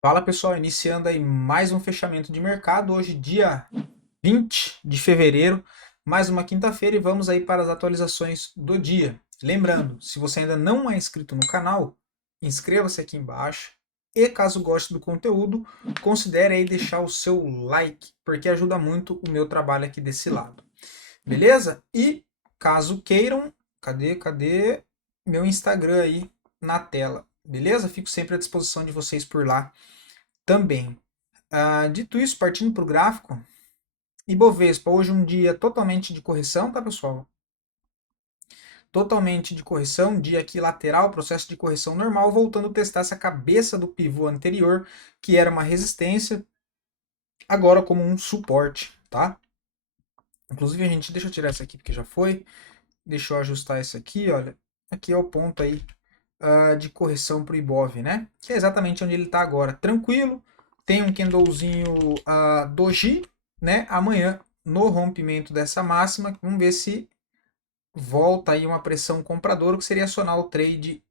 Fala pessoal, iniciando aí mais um fechamento de mercado, hoje dia 20 de fevereiro, mais uma quinta-feira e vamos aí para as atualizações do dia. Lembrando, se você ainda não é inscrito no canal, inscreva-se aqui embaixo e caso goste do conteúdo, considere aí deixar o seu like, porque ajuda muito o meu trabalho aqui desse lado. Beleza? E caso queiram, cadê meu Instagram aí na tela? Beleza? Fico sempre à disposição de vocês por lá também. Dito isso, partindo para o gráfico, Ibovespa, hoje um dia totalmente de correção, tá pessoal? Totalmente de correção, dia aqui lateral, processo de correção normal, voltando a testar essa cabeça do pivô anterior, que era uma resistência, agora como um suporte, tá? Inclusive, deixa eu tirar essa aqui porque já foi, deixa eu ajustar essa aqui, olha, aqui é o ponto aí de correção para o Ibov, né? Que é exatamente onde ele está agora. Tranquilo, tem um candlezinho doji, né? Amanhã, no rompimento dessa máxima, vamos ver se volta aí uma pressão compradora, que seria acionar o trade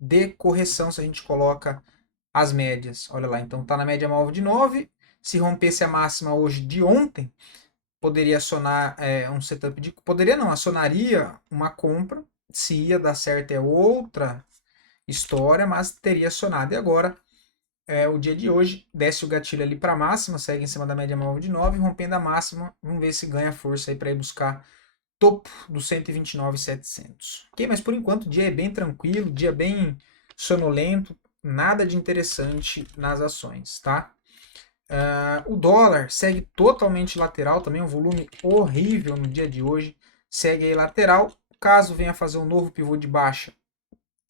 de correção, se a gente coloca as médias. Olha lá, então está na média móvel de 9. Se rompesse a máxima hoje de ontem, poderia acionar um setup de. Poderia não, acionaria uma compra. Se ia dar certo é outra história, mas teria acionado. E agora, o dia de hoje, desce o gatilho ali para a máxima, segue em cima da média móvel de 9, rompendo a máxima, vamos ver se ganha força aí para ir buscar topo do 129.700. Ok, mas por enquanto o dia é bem tranquilo, dia bem sonolento, nada de interessante nas ações, tá? O dólar segue totalmente lateral, também um volume horrível no dia de hoje, segue aí lateral. Caso venha fazer um novo pivô de baixa,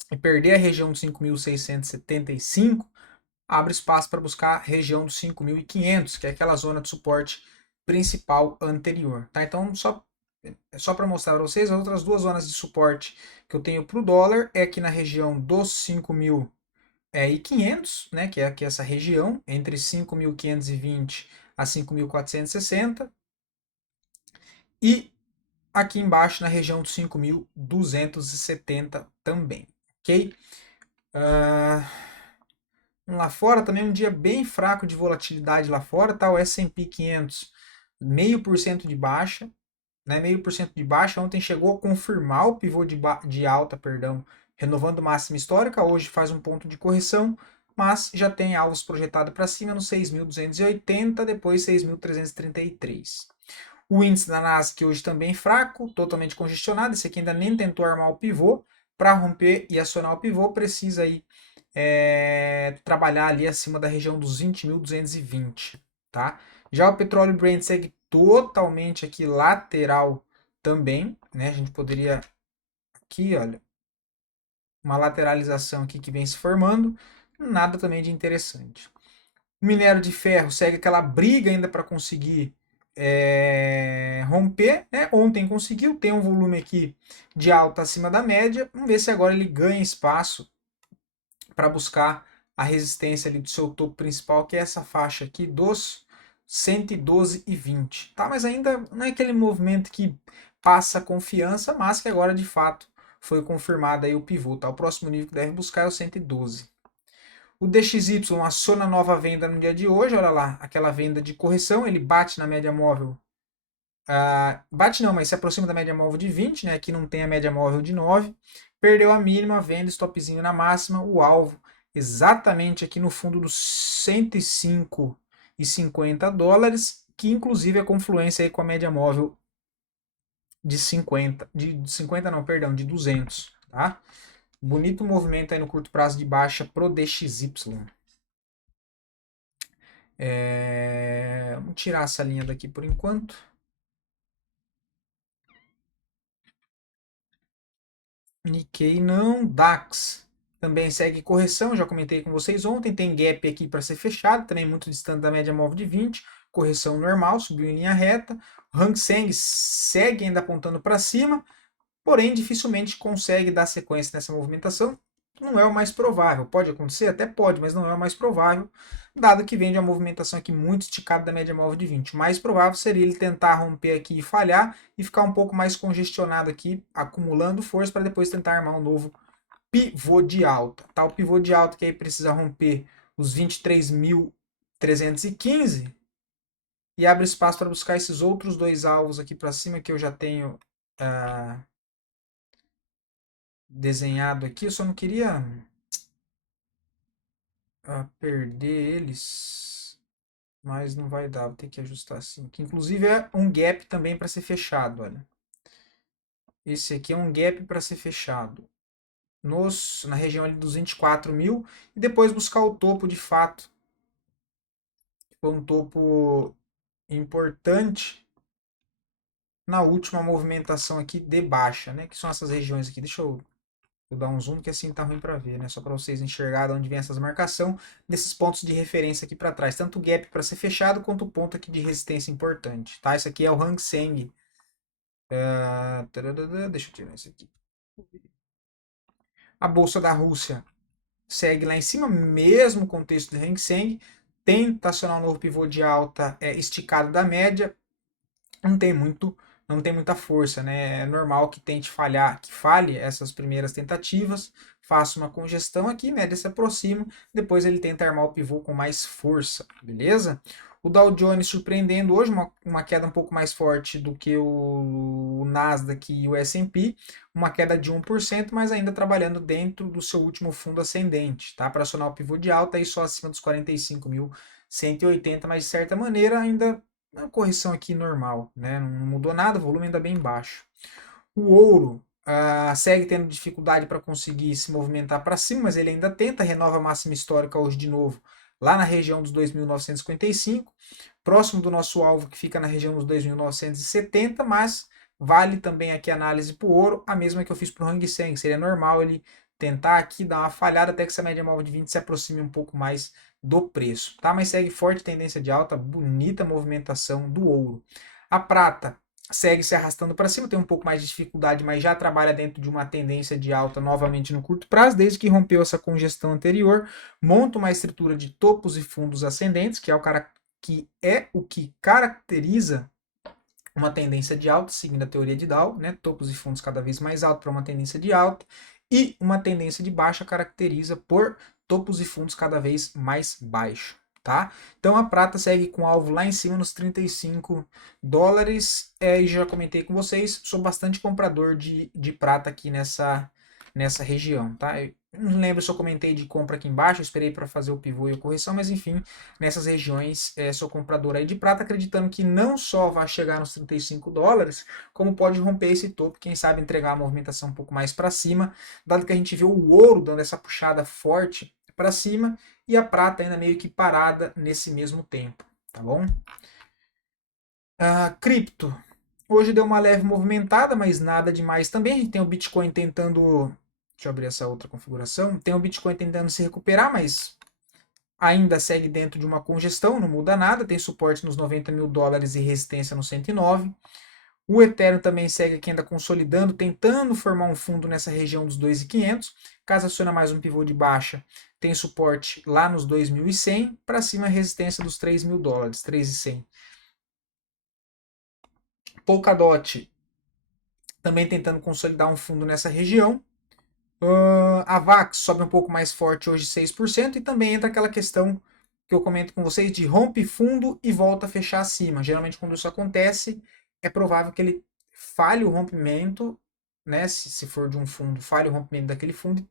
e perder a região dos 5.675, abre espaço para buscar a região dos 5.500, que é aquela zona de suporte principal anterior. Tá? Então, só para mostrar para vocês, as outras duas zonas de suporte que eu tenho para o dólar é aqui na região dos 5.500, né, que é aqui essa região, entre 5.520 a 5.460, e aqui embaixo na região dos 5.270 também, ok? Uh, Lá fora também um dia bem fraco de volatilidade lá fora, tá? O S&P 500 0,5% de baixa, né? 0,5% de baixa. Ontem chegou a confirmar o pivô de alta, perdão, renovando máxima histórica. Hoje faz um ponto de correção, mas já tem alvos projetados para cima no 6.280, depois 6.333. O índice da Nasdaq hoje também fraco, totalmente congestionado. Esse aqui ainda nem tentou armar o pivô. Para romper e acionar o pivô, precisa aí trabalhar ali acima da região dos 20.220, tá? Já o petróleo Brent segue totalmente aqui lateral também, né? A gente poderia aqui, olha, uma lateralização aqui que vem se formando, nada também de interessante. O minério de ferro segue aquela briga ainda para conseguir romper, né? Ontem conseguiu, tem um volume aqui de alta acima da média. Vamos ver se agora ele ganha espaço para buscar a resistência ali do seu topo principal, que é essa faixa aqui dos 112,20, tá? Mas ainda não é aquele movimento que passa confiança, mas que agora de fato foi confirmado aí o pivô, tá? O próximo nível que deve buscar é o 112. O DXY aciona nova venda no dia de hoje, olha lá, aquela venda de correção, ele bate na média móvel, bate não, mas se aproxima da média móvel de 20, né? Aqui não tem a média móvel de 9. Perdeu a mínima, venda, stopzinho na máxima, o alvo exatamente aqui no fundo dos 105,50 dólares, que inclusive é confluência aí com a média móvel de 50, de 50 não, perdão, de 200, tá? Bonito movimento aí no curto prazo de baixa pro DXY. Vamos tirar essa linha daqui por enquanto. Nikkei não, DAX também segue correção, já comentei com vocês ontem, tem gap aqui para ser fechado, também muito distante da média móvel de 20, correção normal, subiu em linha reta. O Hang Seng segue ainda apontando para cima, porém dificilmente consegue dar sequência nessa movimentação. Não é o mais provável, pode acontecer? Até pode, mas não é o mais provável, dado que vem de uma movimentação aqui muito esticada da média móvel de 20. O mais provável seria ele tentar romper aqui e falhar e ficar um pouco mais congestionado aqui, acumulando força para depois tentar armar um novo pivô de alta. Tá? O pivô de alta que aí precisa romper os 23.315 e abre espaço para buscar esses outros dois alvos aqui para cima que eu já tenho desenhado aqui. Eu só não queria perder eles, mas não vai dar, vou ter que ajustar assim. Que inclusive é um gap também para ser fechado, olha. Esse aqui é um gap para ser fechado na região ali dos 24 mil e depois buscar o topo de fato. Foi um topo importante na última movimentação aqui de baixa, né? Que são essas regiões aqui. Deixa eu dar um zoom que assim tá ruim para ver, né? Só para vocês enxergarem onde vem essas marcação nesses pontos de referência aqui para trás, tanto o gap para ser fechado quanto o ponto aqui de resistência importante, tá? Isso aqui é o Hang Seng. Deixa eu tirar isso aqui. A bolsa da Rússia segue lá em cima, mesmo contexto de Hang Seng, tenta acionar um novo pivô de alta esticado da média, não tem muito, não tem muita força, né? É normal que tente falhar, que falhe essas primeiras tentativas, faça uma congestão aqui, média se aproxima, depois ele tenta armar o pivô com mais força, beleza? O Dow Jones surpreendendo hoje, uma queda um pouco mais forte do que o Nasdaq e o S&P, uma queda de 1%, mas ainda trabalhando dentro do seu último fundo ascendente, tá? Para acionar o pivô de alta aí só acima dos 45.180, mas de certa maneira ainda uma correção aqui normal, né? Não mudou nada, o volume ainda bem baixo. O ouro segue tendo dificuldade para conseguir se movimentar para cima, mas ele ainda tenta, renova a máxima histórica hoje de novo, lá na região dos 2.955, próximo do nosso alvo que fica na região dos 2.970, mas vale também aqui a análise para o ouro, a mesma que eu fiz para o Hang Seng. Seria normal ele tentar aqui dar uma falhada até que essa média móvel de 20 se aproxime um pouco mais do preço, tá? Mas segue forte tendência de alta, bonita movimentação do ouro. A prata segue se arrastando para cima, tem um pouco mais de dificuldade, mas já trabalha dentro de uma tendência de alta novamente no curto prazo, desde que rompeu essa congestão anterior, monta uma estrutura de topos e fundos ascendentes, que é o que caracteriza uma tendência de alta, seguindo a teoria de Dow, né? Topos e fundos cada vez mais altos para uma tendência de alta, e uma tendência de baixa caracteriza por topos e fundos cada vez mais baixos. Tá? Então a prata segue com alvo lá em cima nos 35 dólares. E já comentei com vocês, sou bastante comprador de prata aqui nessa região. Tá? Eu não lembro se eu comentei de compra aqui embaixo, eu esperei para fazer o pivô e a correção, mas enfim, nessas regiões sou comprador aí de prata, acreditando que não só vai chegar nos 35 dólares, como pode romper esse topo, quem sabe entregar a movimentação um pouco mais para cima, dado que a gente viu o ouro dando essa puxada forte para cima e a prata ainda meio que parada nesse mesmo tempo, tá bom? Cripto. Hoje deu uma leve movimentada, mas nada demais também. A gente tem o Bitcoin tentando. Deixa eu abrir essa outra configuração. Tem o Bitcoin tentando se recuperar, mas ainda segue dentro de uma congestão, não muda nada. Tem suporte nos 90 mil dólares e resistência no 109. O Ethereum também segue aqui ainda consolidando, tentando formar um fundo nessa região dos 2.500. Caso acione mais um pivô de baixa, tem suporte lá nos 2.100. Para cima, resistência dos 3.000 dólares, 3.100. Polkadot também tentando consolidar um fundo nessa região. A VAX sobe um pouco mais forte hoje, 6%, e também entra aquela questão que eu comento com vocês de rompe fundo e volta a fechar acima. Geralmente, quando isso acontece, é provável que ele falhe o rompimento, né? Se for de um fundo, falhe o rompimento daquele fundo e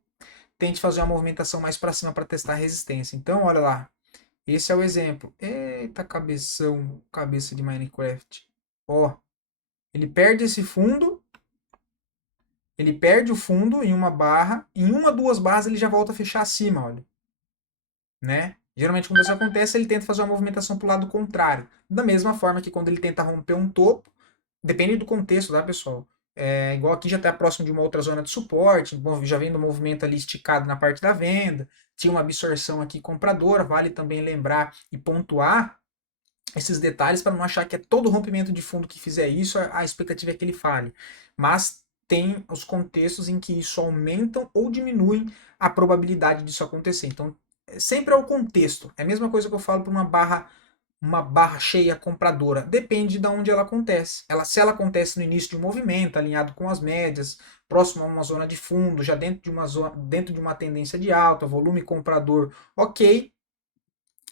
tente fazer uma movimentação mais para cima para testar a resistência. Então, olha lá. Esse é o exemplo. Eita, cabeção, cabeça de Minecraft. Ó, ele perde esse fundo, ele perde o fundo em uma barra, em uma, duas barras ele já volta a fechar acima, olha. Né? Geralmente quando isso acontece, ele tenta fazer uma movimentação para o lado contrário. Da mesma forma que quando ele tenta romper um topo, depende do contexto, tá, pessoal? Igual aqui já está próximo de uma outra zona de suporte, já vem do movimento ali esticado na parte da venda, tinha uma absorção aqui compradora, vale também lembrar e pontuar esses detalhes para não achar que é todo rompimento de fundo que fizer isso, a expectativa é que ele fale. Mas tem os contextos em que isso aumentam ou diminuem a probabilidade disso acontecer. Então, sempre é o contexto. É a mesma coisa que eu falo para uma barra cheia compradora. Depende de onde ela acontece. Se ela acontece no início de um movimento, alinhado com as médias, próximo a uma zona de fundo, já dentro de uma tendência de alta, volume comprador, ok.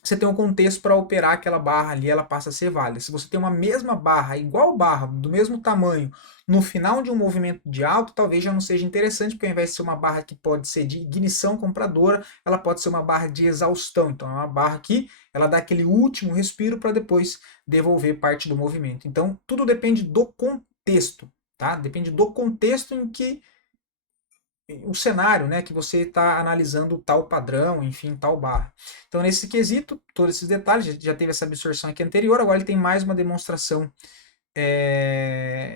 você tem um contexto para operar aquela barra ali, ela passa a ser válida. Se você tem uma mesma barra, igual barra, do mesmo tamanho, no final de um movimento de alta, talvez já não seja interessante, porque ao invés de ser uma barra que pode ser de ignição compradora, ela pode ser uma barra de exaustão. Então é uma barra que ela dá aquele último respiro para depois devolver parte do movimento. Então tudo depende do contexto, tá? Depende do contexto em que o cenário, né, que você está analisando tal padrão, enfim, tal barra. Então, nesse quesito, todos esses detalhes, já teve essa absorção aqui anterior, agora ele tem mais uma demonstração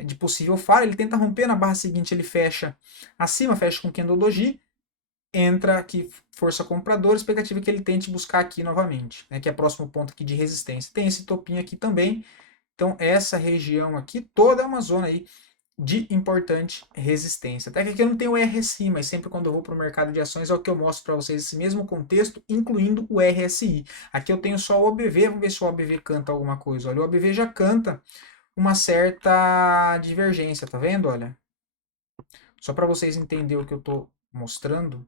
de possível falha, ele tenta romper na barra seguinte, ele fecha acima, fecha com Kendo Doji, entra aqui força compradora, expectativa que ele tente buscar aqui novamente, né, que é o próximo ponto aqui de resistência. Tem esse topinho aqui também, então essa região aqui toda é uma zona aí de importante resistência. Até que aqui eu não tenho o RSI, mas sempre quando eu vou para o mercado de ações é o que eu mostro para vocês esse mesmo contexto, incluindo o RSI. Aqui eu tenho só o OBV, vamos ver se o OBV canta alguma coisa. Olha, o OBV já canta uma certa divergência, tá vendo? Olha, só para vocês entenderem o que eu estou mostrando,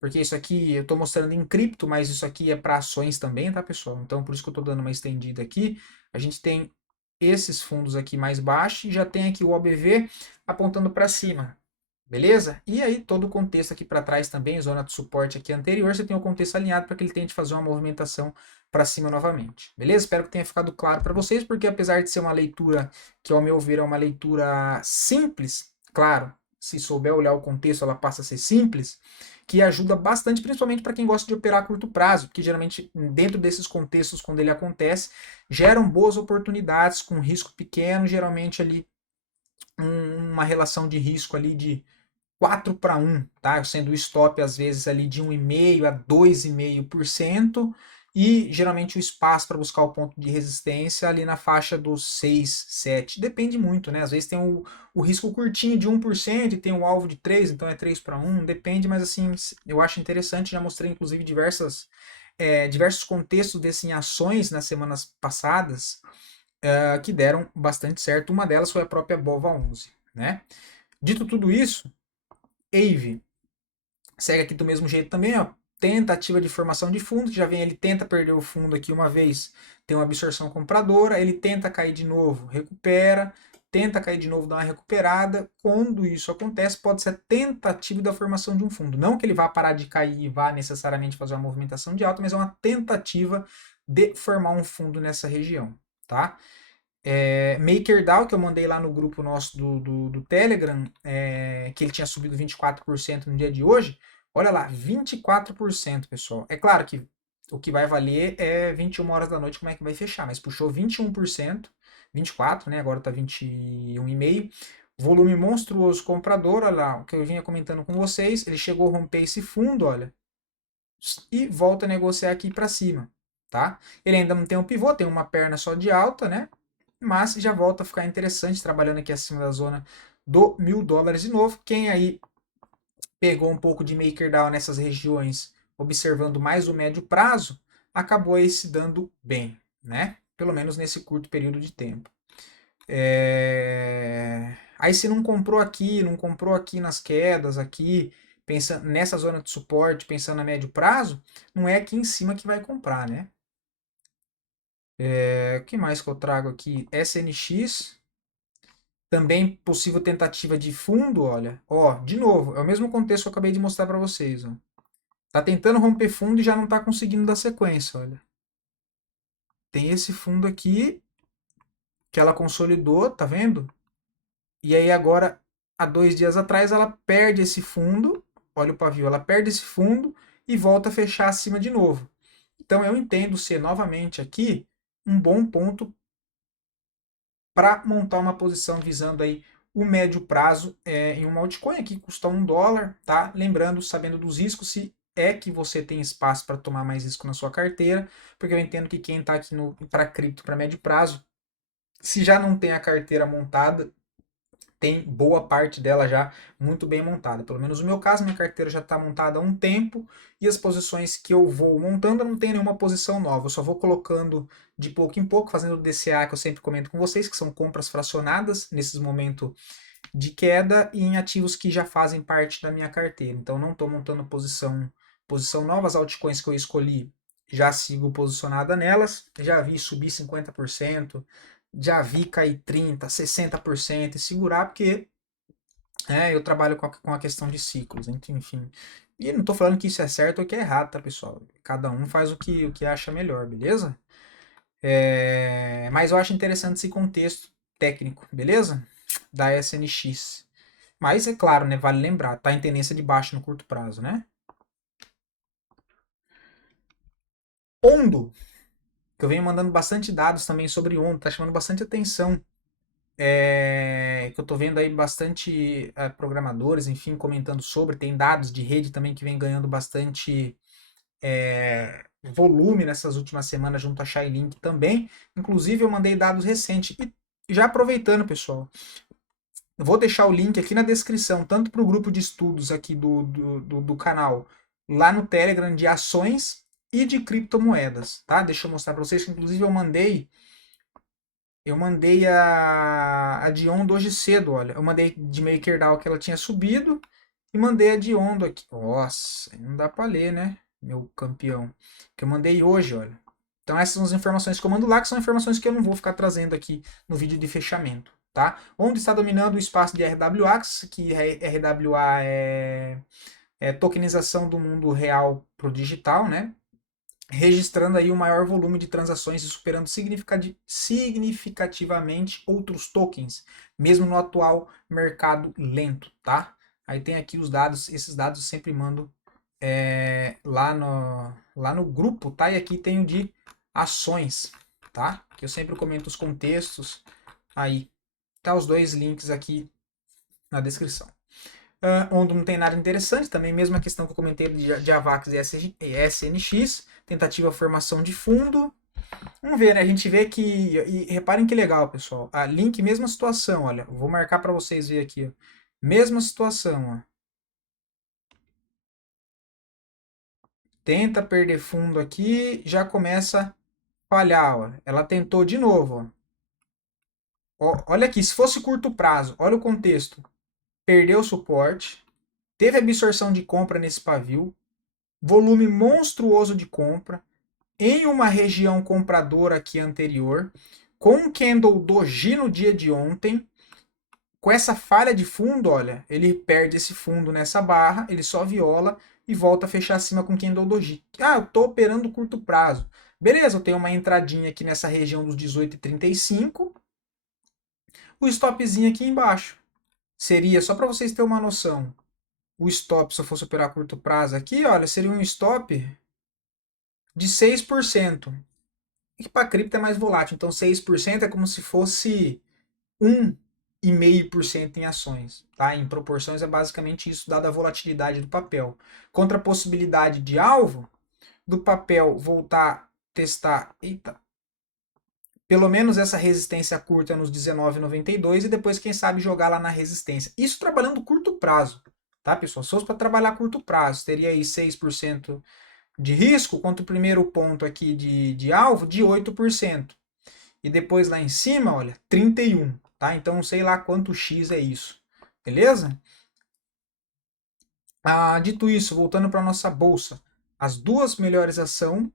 porque isso aqui eu estou mostrando em cripto, mas isso aqui é para ações também, tá, pessoal? Então por isso que eu estou dando uma estendida aqui. A gente tem esses fundos aqui mais baixos e já tem aqui o OBV apontando para cima. Beleza? E aí todo o contexto aqui para trás também, zona de suporte aqui anterior, você tem o contexto alinhado para que ele tente fazer uma movimentação para cima novamente. Beleza? Espero que tenha ficado claro para vocês, porque apesar de ser uma leitura que ao meu ver é uma leitura simples, claro, se souber olhar o contexto, ela passa a ser simples, que ajuda bastante, principalmente para quem gosta de operar a curto prazo, porque geralmente dentro desses contextos, quando ele acontece, geram boas oportunidades com risco pequeno, geralmente ali uma relação de risco ali de 4 para 1, tá? Sendo o stop às vezes ali de 1,5% a 2,5% e geralmente o espaço para buscar o ponto de resistência ali na faixa dos 6, 7. Depende muito, né? Às vezes tem o risco curtinho de 1% e tem um alvo de 3, então é 3 para 1, depende, mas assim, eu acho interessante, já mostrei inclusive diversos contextos desse em ações nas semanas passadas, que deram bastante certo. Uma delas foi a própria BOVA 11, né? Dito tudo isso, AVE segue aqui do mesmo jeito também, ó. Tentativa de formação de fundo, que já vem, ele tenta perder o fundo aqui uma vez, tem uma absorção compradora, ele tenta cair de novo, recupera, tenta cair de novo, dá uma recuperada. Quando isso acontece, pode ser a tentativa da formação de um fundo. Não que ele vá parar de cair e vá necessariamente fazer uma movimentação de alta, mas é uma tentativa de formar um fundo nessa região, tá? MakerDAO, que eu mandei lá no grupo nosso do Telegram, que ele tinha subido 24% no dia de hoje. Olha lá, 24%, pessoal. É claro que o que vai valer é 21 horas da noite, como é que vai fechar, mas puxou 21%, 24%, né? Agora tá 21,5%. Volume monstruoso comprador, olha lá, o que eu vinha comentando com vocês, ele chegou a romper esse fundo, olha, e volta a negociar aqui para cima, tá? Ele ainda não tem um pivô, tem uma perna só de alta, né? Mas já volta a ficar interessante trabalhando aqui acima da zona do US$ 1.000 de novo. Quem aí pegou um pouco de MakerDAO nessas regiões, observando mais o médio prazo, acabou aí se dando bem, né? Pelo menos nesse curto período de tempo. Aí se não comprou aqui, não comprou aqui nas quedas, aqui, pensando nessa zona de suporte, pensando a médio prazo, não é aqui em cima que vai comprar, né? O que mais que eu trago aqui? SNX, também possível tentativa de fundo, olha. Ó, de novo, é o mesmo contexto que eu acabei de mostrar para vocês, ó. Tá tentando romper fundo e já não tá conseguindo dar sequência, olha. Tem esse fundo aqui que ela consolidou, tá vendo? E aí agora, há 2 dias atrás, ela perde esse fundo, olha o pavio, ela perde esse fundo e volta a fechar acima de novo. Então eu entendo ser novamente aqui um bom ponto para montar uma posição visando aí o médio prazo em uma altcoin que custa US$ 1, tá? Lembrando, sabendo dos riscos, se é que você tem espaço para tomar mais risco na sua carteira, porque eu entendo que quem está aqui para cripto para médio prazo, se já não tem a carteira montada, tem boa parte dela já muito bem montada. Pelo menos no meu caso, minha carteira já está montada há um tempo e as posições que eu vou montando eu não tenho nenhuma posição nova. Eu só vou colocando de pouco em pouco, fazendo o DCA que eu sempre comento com vocês, que são compras fracionadas nesses momentos de queda e em ativos que já fazem parte da minha carteira. Então não estou montando posição nova. As altcoins que eu escolhi já sigo posicionada nelas, já vi subir 50%, já vi cair 30%, 60% e segurar, porque eu trabalho com a questão de ciclos, enfim. E não tô falando que isso é certo ou que é errado, tá, pessoal? Cada um faz o que acha melhor, beleza? Mas eu acho interessante esse contexto técnico, beleza? Da SNX. Mas é claro, né? Vale lembrar, tá em tendência de baixo no curto prazo, né? Ondo, que eu venho mandando bastante dados também sobre Ondo, tá chamando bastante atenção. Que eu tô vendo aí bastante programadores, enfim, comentando sobre. Tem dados de rede também que vem ganhando bastante volume nessas últimas semanas junto a Shylink também. Inclusive, eu mandei dados recentes. E já aproveitando, pessoal, eu vou deixar o link aqui na descrição, tanto para o grupo de estudos aqui do canal, lá no Telegram de ações e de criptomoedas, tá? Deixa eu mostrar para vocês que, inclusive, eu mandei a de Ondo hoje cedo, olha. Eu mandei de MakerDAO que ela tinha subido e mandei a de Ondo aqui. Nossa, não dá para ler, né? Meu campeão. Que eu mandei hoje, olha. Então essas são as informações que eu mando lá, que são informações que eu não vou ficar trazendo aqui no vídeo de fechamento, tá? Onde está dominando o espaço de RWA, que RWA é tokenização do mundo real para o digital, né? Registrando aí o maior volume de transações e superando significativamente outros tokens, mesmo no atual mercado lento, tá? Aí tem aqui os dados, esses dados eu sempre mando lá no grupo, tá? E aqui tem o de ações, tá? Que eu sempre comento os contextos, aí tá os dois links aqui na descrição. Onde não tem nada interessante, também mesma questão que eu comentei de AVAX e SNX, tentativa de formação de fundo. Vamos ver, né? A gente vê que. E reparem que legal, pessoal. A Link, mesma situação, olha. Vou marcar para vocês verem aqui. Ó. Mesma situação, ó. Tenta perder fundo aqui, já começa a falhar, ó. Ela tentou de novo, ó. Olha aqui, se fosse curto prazo, olha o contexto. Perdeu o suporte, teve absorção de compra nesse pavio, volume monstruoso de compra, em uma região compradora aqui anterior, com um candle doji no dia de ontem, com essa falha de fundo, olha, ele perde esse fundo nessa barra, ele só viola e volta a fechar acima com candle doji. Ah, eu estou operando curto prazo. Beleza, eu tenho uma entradinha aqui nessa região dos 18,35, o stopzinho aqui embaixo. Seria, só para vocês terem uma noção, o stop, se eu fosse operar curto prazo aqui, olha, seria um stop de 6%. E para cripto é mais volátil, então 6% é como se fosse 1,5% em ações. Tá? Em proporções é basicamente isso, dada a volatilidade do papel. Contra a possibilidade de alvo, do papel voltar a testar, pelo menos essa resistência curta nos 19,92 e depois, quem sabe, jogar lá na resistência. Isso trabalhando curto prazo. Tá, pessoal? Se fosse para trabalhar curto prazo, teria aí 6% de risco, contra o primeiro ponto aqui de alvo de 8%. E depois lá em cima, olha, 31, tá? Então não sei lá quanto X é isso. Beleza? Dito isso, voltando para nossa bolsa, as duas melhores ação,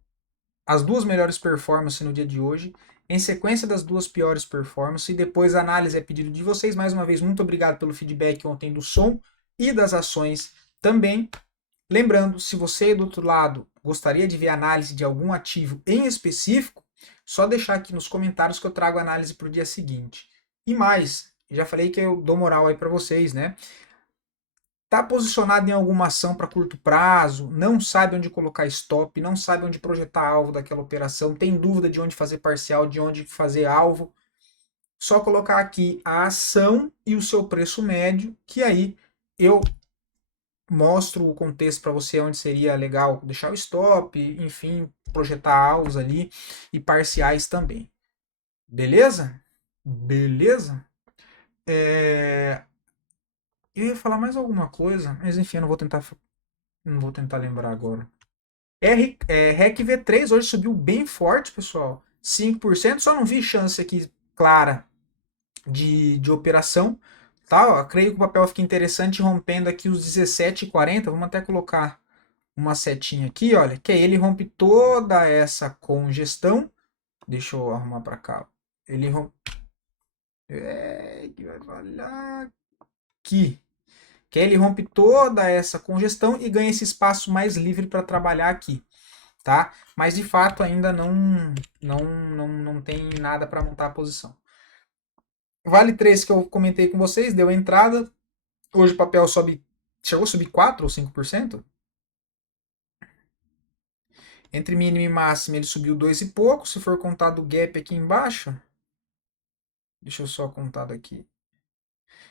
as duas melhores performances no dia de hoje, em sequência das duas piores performances, e depois a análise é pedido de vocês. Mais uma vez, muito obrigado pelo feedback ontem do som e das ações também. Lembrando, se você do outro lado gostaria de ver análise de algum ativo em específico, só deixar aqui nos comentários que eu trago análise para o dia seguinte. E mais, já falei que eu dou moral aí para vocês, né? Tá posicionado em alguma ação para curto prazo, não sabe onde colocar stop, não sabe onde projetar alvo daquela operação, tem dúvida de onde fazer parcial, de onde fazer alvo, só colocar aqui a ação e o seu preço médio, que aí eu mostro o contexto para você onde seria legal deixar o stop, enfim, projetar alvos ali e parciais também. Beleza? Beleza? Eu ia falar mais alguma coisa, mas enfim, eu não vou tentar lembrar agora. REC V3 hoje subiu bem forte, pessoal. 5%, só não vi chance aqui clara de operação. Tá, ó, creio que o papel fica interessante rompendo aqui os 17,40. Vamos até colocar uma setinha aqui, olha, que aí ele rompe toda essa congestão. Deixa eu arrumar para cá. Ele rompe. É, que vai falhar aqui. Que aí ele rompe toda essa congestão e ganha esse espaço mais livre para trabalhar aqui, tá? Mas de fato ainda não tem nada para montar a posição. Vale 3 que eu comentei com vocês, deu entrada. Hoje o papel sobe, chegou a subir 4 ou 5%. Entre mínimo e máximo ele subiu 2 e pouco. Se for contar do gap aqui embaixo, deixa eu só contar daqui.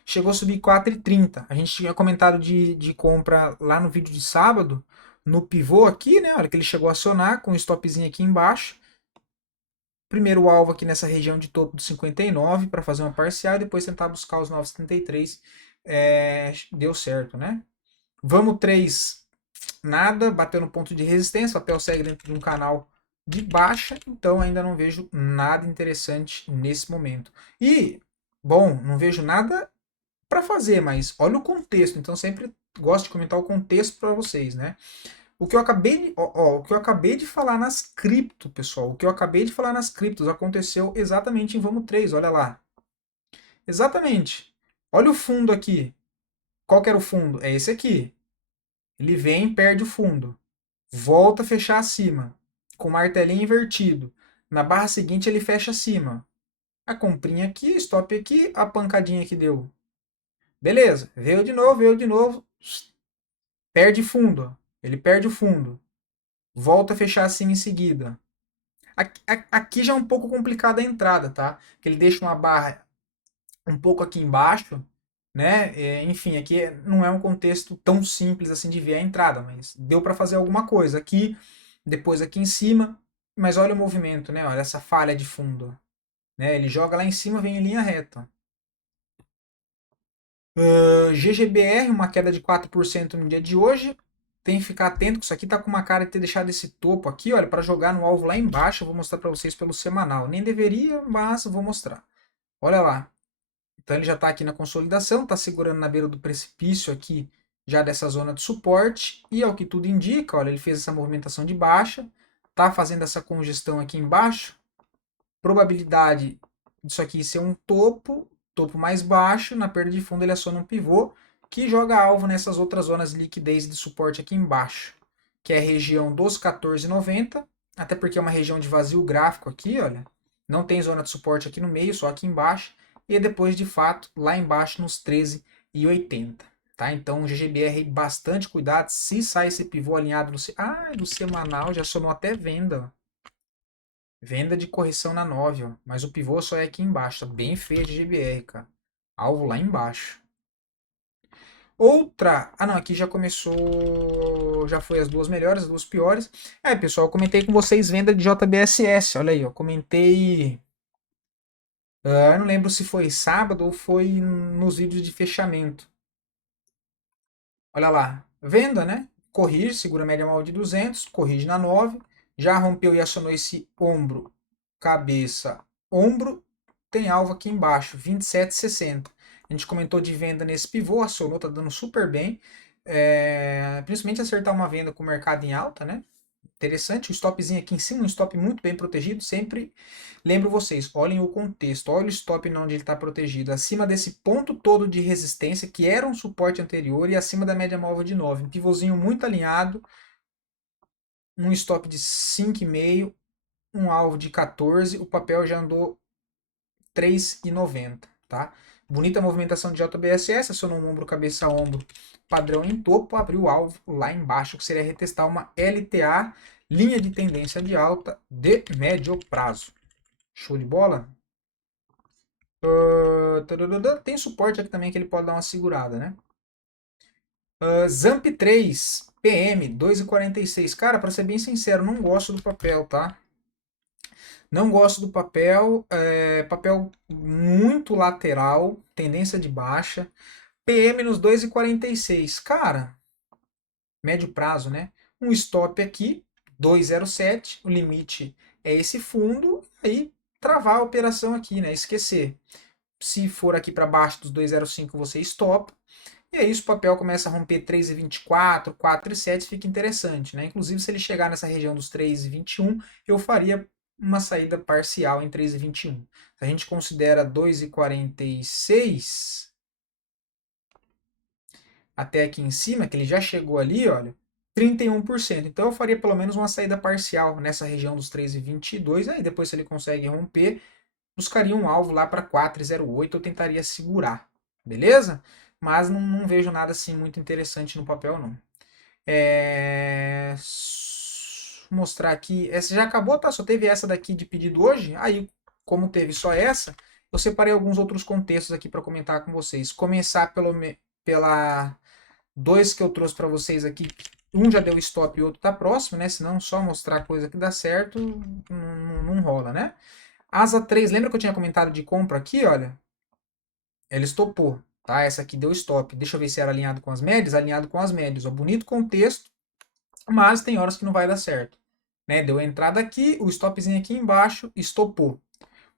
Chegou a subir 4,30. A gente tinha comentado de compra lá no vídeo de sábado, no pivô aqui, né? Olha que ele chegou a acionar com o stopzinho aqui embaixo. Primeiro alvo aqui nessa região de topo do 59 para fazer uma parcial e depois tentar buscar os 9,73. Deu certo, né? Vamos 3, nada, bateu no ponto de resistência, o papel segue dentro de um canal de baixa, então ainda não vejo nada interessante nesse momento. E, bom, não vejo nada para fazer, mas olha o contexto, então sempre gosto de comentar o contexto para vocês, né? O que eu acabei de, o que eu acabei de falar nas cripto, pessoal, o que eu acabei de falar nas criptos aconteceu exatamente em Vamos 3, olha lá. Exatamente. Olha o fundo aqui. Qual que era o fundo? É esse aqui. Ele vem, perde o fundo. Volta a fechar acima. Com o martelinho invertido. Na barra seguinte ele fecha acima. A comprinha aqui, stop aqui, a pancadinha que deu. Beleza. Veio de novo. Perde fundo. Ele perde o fundo. Volta a fechar acima em seguida. Aqui já é um pouco complicada a entrada, tá? Que ele deixa uma barra um pouco aqui embaixo, né? Enfim, aqui não é um contexto tão simples assim de ver a entrada, mas deu para fazer alguma coisa aqui, depois aqui em cima, mas olha o movimento, né? Olha essa falha de fundo, né? Ele joga lá em cima, vem em linha reta. GGBR, uma queda de 4% no dia de hoje. Tem que ficar atento que isso aqui tá com uma cara de ter deixado esse topo aqui, olha, para jogar no alvo lá embaixo. Eu vou mostrar para vocês pelo semanal. Nem deveria, mas vou mostrar. Olha lá. Então ele já está aqui na consolidação, está segurando na beira do precipício aqui, já dessa zona de suporte. E ao que tudo indica, olha, ele fez essa movimentação de baixa, está fazendo essa congestão aqui embaixo. Probabilidade disso aqui ser um topo, topo mais baixo. Na perda de fundo ele aciona um pivô que joga alvo nessas outras zonas de liquidez de suporte aqui embaixo, que é a região dos 14,90, até porque é uma região de vazio gráfico aqui, olha. Não tem zona de suporte aqui no meio, só aqui embaixo. E depois, de fato, lá embaixo nos 13,80. Tá? Então, o GGBR, bastante cuidado. Se sai esse pivô alinhado do semanal, já acionou até venda. Venda de correção na 9, ó. Mas o pivô só é aqui embaixo. Tá bem feio a GGBR, cara. Alvo lá embaixo. Outra. Ah, não, aqui já começou. Já foi as duas melhores, as duas piores. Pessoal, eu comentei com vocês venda de JBSS. Olha aí, ó. Comentei. Eu não lembro se foi sábado ou foi nos vídeos de fechamento. Olha lá. Venda, né? Corrige, segura a média móvel de 200, corrige na 9. Já rompeu e acionou esse ombro, cabeça, ombro. Tem alvo aqui embaixo, 27,60. A gente comentou de venda nesse pivô, acionou, tá dando super bem. Principalmente acertar uma venda com o mercado em alta, né? Interessante, o stopzinho aqui em cima, um stop muito bem protegido. Sempre lembro vocês, olhem o contexto, olha o stop onde ele está protegido. Acima desse ponto todo de resistência, que era um suporte anterior, e acima da média móvel de 9. Um pivôzinho muito alinhado, um stop de 5,5, um alvo de 14. O papel já andou 3,90, tá? Bonita movimentação de JBSS, acionou um ombro, cabeça, ombro, padrão em topo, abriu o alvo lá embaixo, que seria retestar uma LTA, linha de tendência de alta de médio prazo. Show de bola? Tem suporte aqui também que ele pode dar uma segurada, né? Zamp 3, PM, 2,46. Cara, para ser bem sincero, não gosto do papel, tá? Não gosto do papel, papel muito lateral, tendência de baixa. PM nos 2,46. Cara, médio prazo, né? Um stop aqui, 2,07. O limite é esse fundo. Aí travar a operação aqui, né? Esquecer. Se for aqui para baixo dos 2,05, você stop. E aí, se o papel começa a romper 3,24, 4,7, fica interessante, né? Inclusive, se ele chegar nessa região dos 3,21, eu faria uma saída parcial em 3,21. Se a gente considera 2,46 até aqui em cima, que ele já chegou ali, olha, 31%. Então eu faria pelo menos uma saída parcial nessa região dos 3,22. Aí depois, se ele consegue romper, buscaria um alvo lá para 4,08, eu tentaria segurar, beleza? Mas não vejo nada assim muito interessante no papel, não. Mostrar aqui. Essa já acabou, tá? Só teve essa daqui de pedido hoje. Aí, como teve só essa, eu separei alguns outros contextos aqui para comentar com vocês. Começar pela dois que eu trouxe para vocês aqui. Um já deu stop e o outro tá próximo, né? Senão só mostrar coisa que dá certo não rola, né? Asa 3, lembra que eu tinha comentado de compra aqui, olha? Ela estopou, tá? Essa aqui deu stop. Deixa eu ver se era alinhado com as médias. Alinhado com as médias. Ó, bonito contexto, mas tem horas que não vai dar certo. Né? Deu a entrada aqui, o stopzinho aqui embaixo, estopou.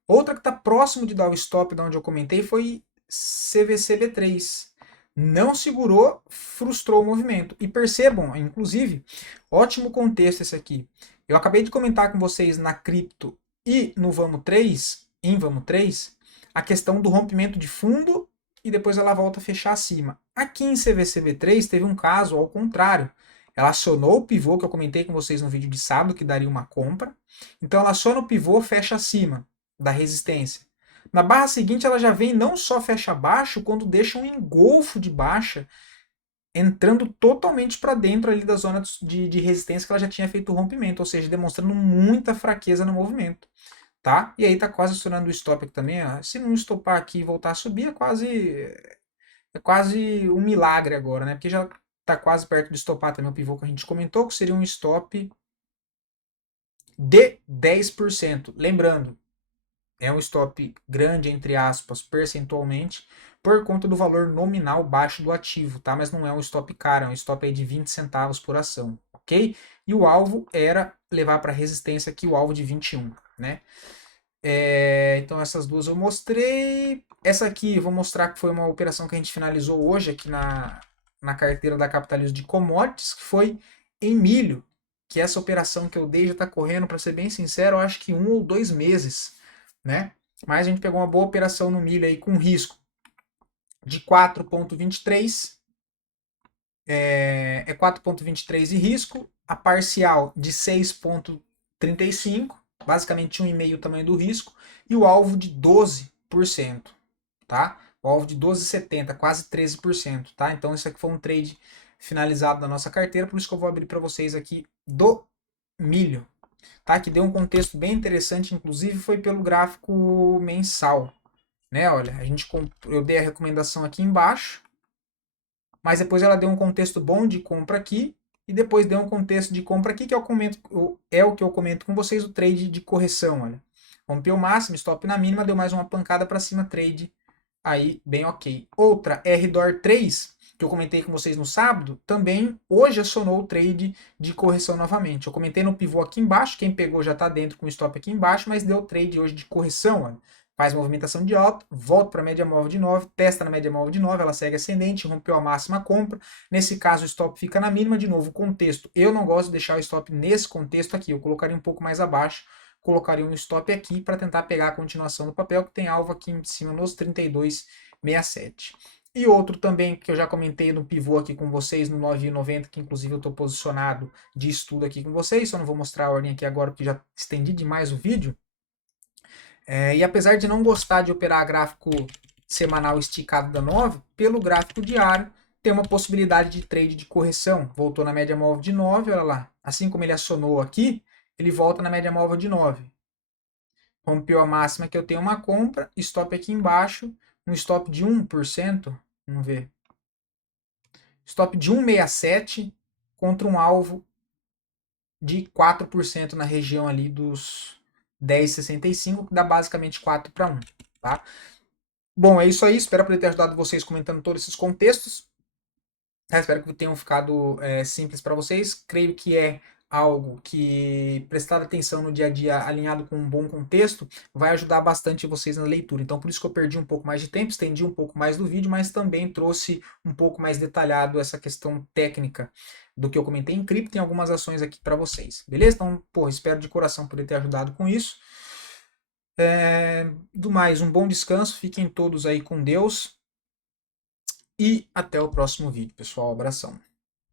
Outra que está próximo de dar o stop da onde eu comentei foi CVCB3. Não segurou, frustrou o movimento. E percebam, inclusive, ótimo contexto esse aqui. Eu acabei de comentar com vocês na cripto e no Vamos 3, em Vamos 3, a questão do rompimento de fundo e depois ela volta a fechar acima. Aqui em CVCB3 teve um caso ao contrário. Ela acionou o pivô que eu comentei com vocês no vídeo de sábado, que daria uma compra. Então ela aciona o pivô, fecha acima da resistência. Na barra seguinte, ela já vem não só fecha abaixo, quando deixa um engolfo de baixa, entrando totalmente para dentro ali da zona de resistência que ela já tinha feito o rompimento, ou seja, demonstrando muita fraqueza no movimento. Tá? E aí tá quase acionando o stop aqui também. Ó. Se não estopar aqui e voltar a subir, é quase um milagre agora, né? Porque já tá quase perto de estopar também o pivô que a gente comentou, que seria um stop de 10%. Lembrando, é um stop grande, entre aspas, percentualmente, por conta do valor nominal baixo do ativo, tá? Mas não é um stop caro, é um stop aí de 20 centavos por ação, ok? E o alvo era levar para resistência aqui o alvo de 21, né? Então essas duas eu mostrei. Essa aqui eu vou mostrar que foi uma operação que a gente finalizou hoje aqui na carteira da Capitalismo de Commodities, que foi em milho, que essa operação que eu dei já está correndo, para ser bem sincero, eu acho que 1 ou 2 meses, né? Mas a gente pegou uma boa operação no milho aí com risco de 4,23, é 4,23 de risco, a parcial de 6,35, basicamente 1,5 o tamanho do risco, e o alvo de 12%, tá? O alvo de 12,70, quase 13%, tá? Então esse aqui foi um trade finalizado na nossa carteira, por isso que eu vou abrir para vocês aqui do milho, tá? Que deu um contexto bem interessante, inclusive foi pelo gráfico mensal, né? Olha, eu dei a recomendação aqui embaixo, mas depois ela deu um contexto bom de compra aqui, e depois deu um contexto de compra aqui, que é o que eu comento com vocês, o trade de correção, olha. Rompeu o máximo, stop na mínima, deu mais uma pancada para cima, trade aí bem ok. Outra, RDOR 3, que eu comentei com vocês no sábado, também hoje acionou o trade de correção novamente. Eu comentei no pivô aqui embaixo, quem pegou já está dentro com o stop aqui embaixo, mas deu trade hoje de correção, olha. Faz movimentação de alta, volta para a média móvel de 9, testa na média móvel de 9, ela segue ascendente, rompeu a máxima, compra. Nesse caso, o stop fica na mínima. De novo, contexto. Eu não gosto de deixar o stop nesse contexto aqui, eu colocaria um pouco mais abaixo, colocaria um stop aqui para tentar pegar a continuação do papel, que tem alvo aqui em cima nos 32,67. E outro também que eu já comentei no pivô aqui com vocês, no 9,90, que inclusive eu estou posicionado de estudo aqui com vocês, só não vou mostrar a ordem aqui agora porque já estendi demais o vídeo. E apesar de não gostar de operar gráfico semanal esticado da 9, pelo gráfico diário tem uma possibilidade de trade de correção. Voltou na média móvel de 9, olha lá. Assim como ele acionou aqui, ele volta na média móvel de 9. Rompeu a máxima que eu tenho uma compra, stop aqui embaixo, um stop de 1%, vamos ver. Stop de 1,67 contra um alvo de 4% na região ali dos 10,65, que dá basicamente 4 para 1, tá? Bom, é isso aí. Espero poder ter ajudado vocês comentando todos esses contextos. Espero que tenham ficado simples para vocês. Creio que é algo que prestar atenção no dia a dia alinhado com um bom contexto, vai ajudar bastante vocês na leitura. Então, por isso que eu perdi um pouco mais de tempo, estendi um pouco mais do vídeo, mas também trouxe um pouco mais detalhado essa questão técnica do que eu comentei em cripto. Tem algumas ações aqui para vocês, beleza? Então, pô, espero de coração poder ter ajudado com isso. Do mais, um bom descanso, fiquem todos aí com Deus e até o próximo vídeo, pessoal. Abração.